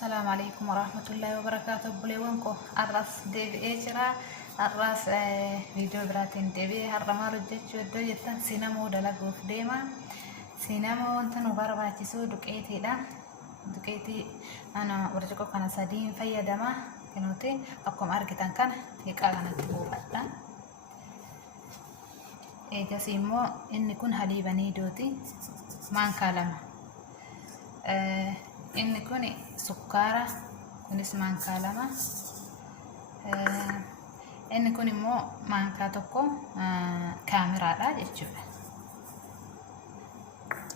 السلام عليكم ورحمة الله وبركاته. بليونكو الرأس ديب إيجرا الرأس فيديو براتين ديبي هرما رجت ودو جتن سينامو دلقو في ديما سينامو انتن وبرباتيسو دكيتي دا دكيتي أنا ورجكو كان سادين فيا دما كنوتي أقوم أركتان كان يقالنا تبوفتا إيجا سيمو إني كن حليباني دوتي مان كالما inni kun sukkaara kunis maankaa lama inni kun immoo maankaa tokko kaameraadha jechuudha.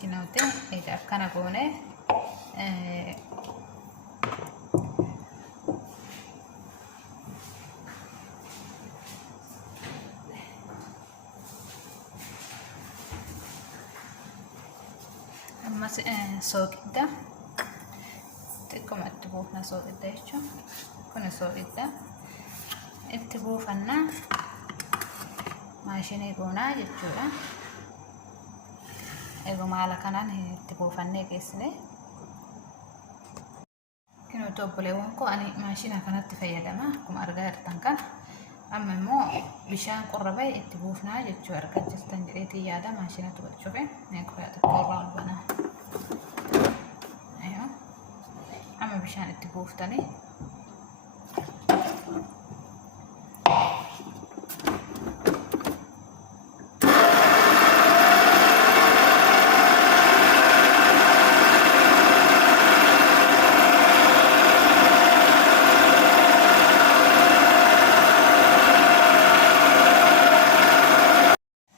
Kinoote egaa akkana goone ammas soogidda كما تبوفنا صوت الدهشو كنا صوت الده اتبوفنا ماشيني قونا جتشولا ايقو مالا كانان اتبوفنا كيسني كنو توبولي وانكو اني ماشينا كانت تفيدما كم ارغار تنكن اما مو بشان قربي اتبوفنا جتشو ارغار جستنجريتي يادا ماشينا تبتشوفي نيكو ياتبورا البنا بشان اتبوفتني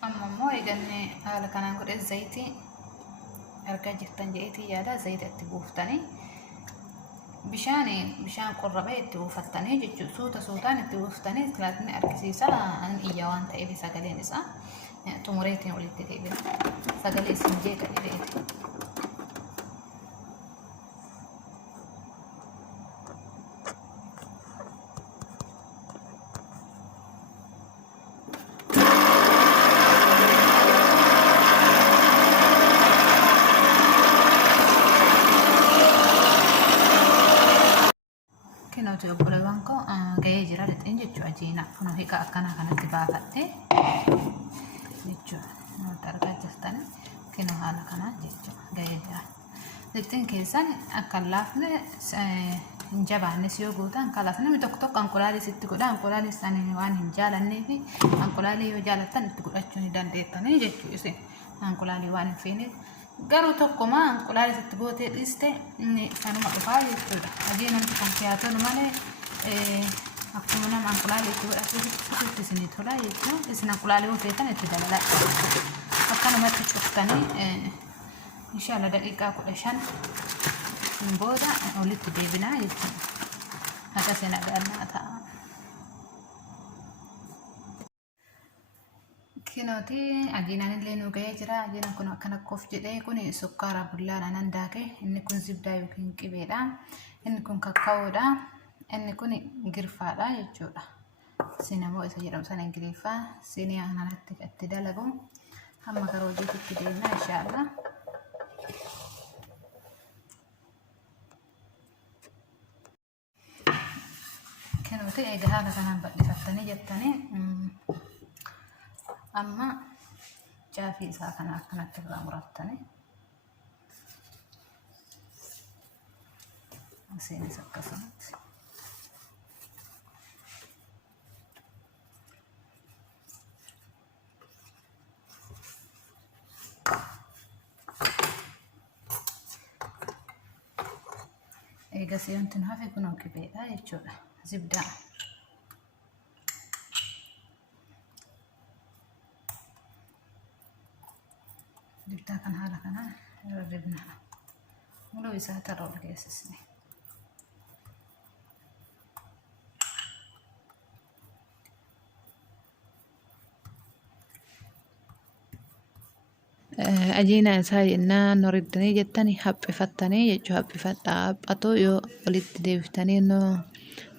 اما مو يقني هلا كان نقول الزيتي ارجع جفتن جيتي يادا زيت اتبوفتني بشان قربي اتبوفتني جتشو سوتان اتبوفتني ثلاثين اركسيسا ان ايوان تايبي ساقلين اسا تموريتين ولدتي تايبي ساقلي سنجيكا ليريتي كنوتي أبولوانكو جاي جرالت إنجتشو أجينا فنو هيك أكنا كانت تبافتي جتشو نوتاركا جستاني كنو هالا كنا جتشو جاي جرال لكتين كيسان أكلافنا نجابا نسيو قوتا أكلافنا متوقتوك أنقلالي ستقودا أنقلالي ساني وان هنجالا نيفي أنقلالي يوجالتا نتقودا أجوني دان ديتاني جتشو يسي أنقلالي وان فيني garuu tokkuma anqulaali sitti bootee dhiste inni kanuma dhufaa jechuudha. Hajii namti kan siyaatonu malee akkuma nama anqulaali itti godhatu isinii tola jechuudha. Isin anqulaali yoo feetan itti dabalaa. Akkanumatti cuftanii inshallah daqiiqaa 15 booda olitti deebinaa jechuudha. Haqa seenaa ga'annaa ta'a. كنوتي عجينا اللي نوجي جرا عجينا كنا كنا كوف جدي كوني سكر بلا أنا نداكي إن كون زبدة يمكن كبيرة إن كون كاكاو دا إن كوني غرفة دا يجورا سينما إذا جرام سنة غرفة سيني أنا نتك أتدلقهم هم كروجي تكدينا إن شاء الله كنوتي إجهالا كنا بدي فتني جتني أما جافي ساكنة كانت تبغى مرتني سيني سكسنت إيجا سيونتنها في كنو كبيرة يجولا زبدة جبتها كان هذا كان ربناها ولو يساتر ولا يسسني أجينا ساينا نردني جتني حب فتني يجو حب فتا أتو يو ولد ديفتني إنه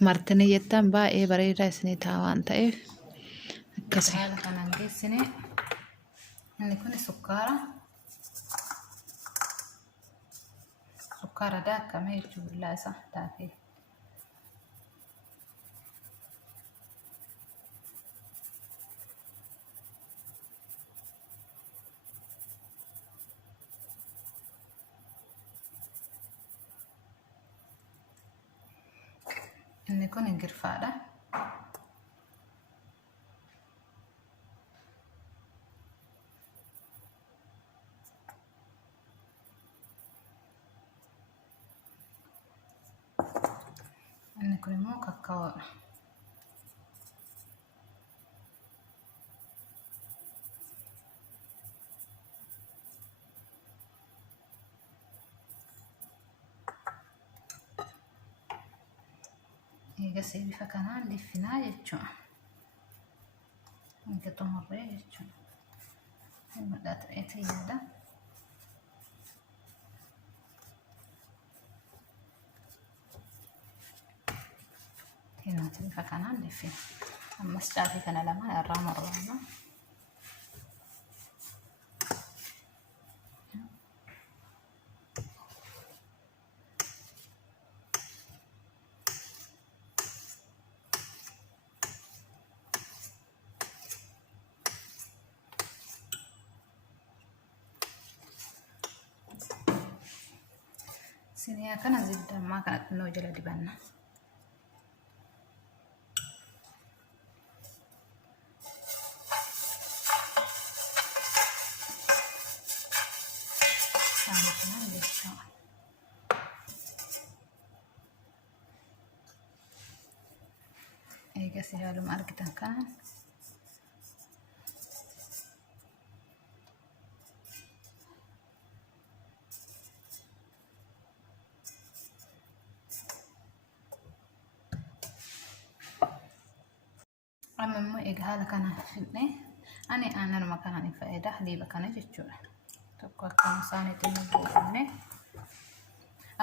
مرتني جتن با إيه بري رأسني تاوان تايف كسي هذا كمان جسني إن يكون سكارة sukkaara daakamee jechuudha isa daakee. Inni kun ingirfaadha. Inni kun immoo kakkawoodha. Eegasii bifa kanaan liffinaa jechuudha. Inni xumurree jechuudha. Mul'ata ta'eeti yaada. Keenyatti bifa kanaan liffina. Ammas caafii kana lama irraa morranna. Siniyaa kana zibdammaa kanatti noo jala dibanna. Eegasii haaluma argitan kanaan amma immoo egaa haala kana fidnee ani aananuma kanaan fayyada haliiba kana jechuudha. Tokko akkuma isaaniitiin buufannee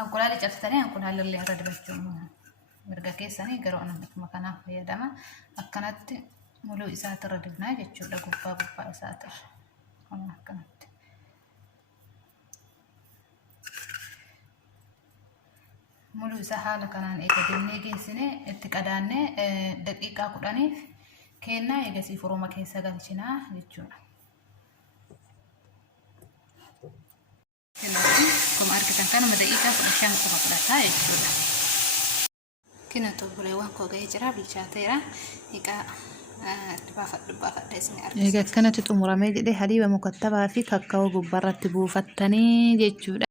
anqulaali cabsitanii anqulaalillee irra dibachuun mirga keessanii garuu anuma kanaaf fayyadama. Akkanatti muluu isaatirra dibnaa jechuudha. Gubbaa isaatirra akkanatti. Muluu isaa haala kanaan eega dibnee geessinee itti qadaannee daqiiqaa 10 kennaa eegasii furuma keessa galchinaa jechuudha. Akkuma argitan kanuma daqiiqaa 15 qofa fudhataa jechuudha. Kina tobboleewwan koo ga'ee jira bilchaateera. Baafadha isin argisiisa. Egaa akkanatti xumuramee jedhee haliiba mukattabaa fi kakkaawoo gubbaarratti buufattanii jechuudha.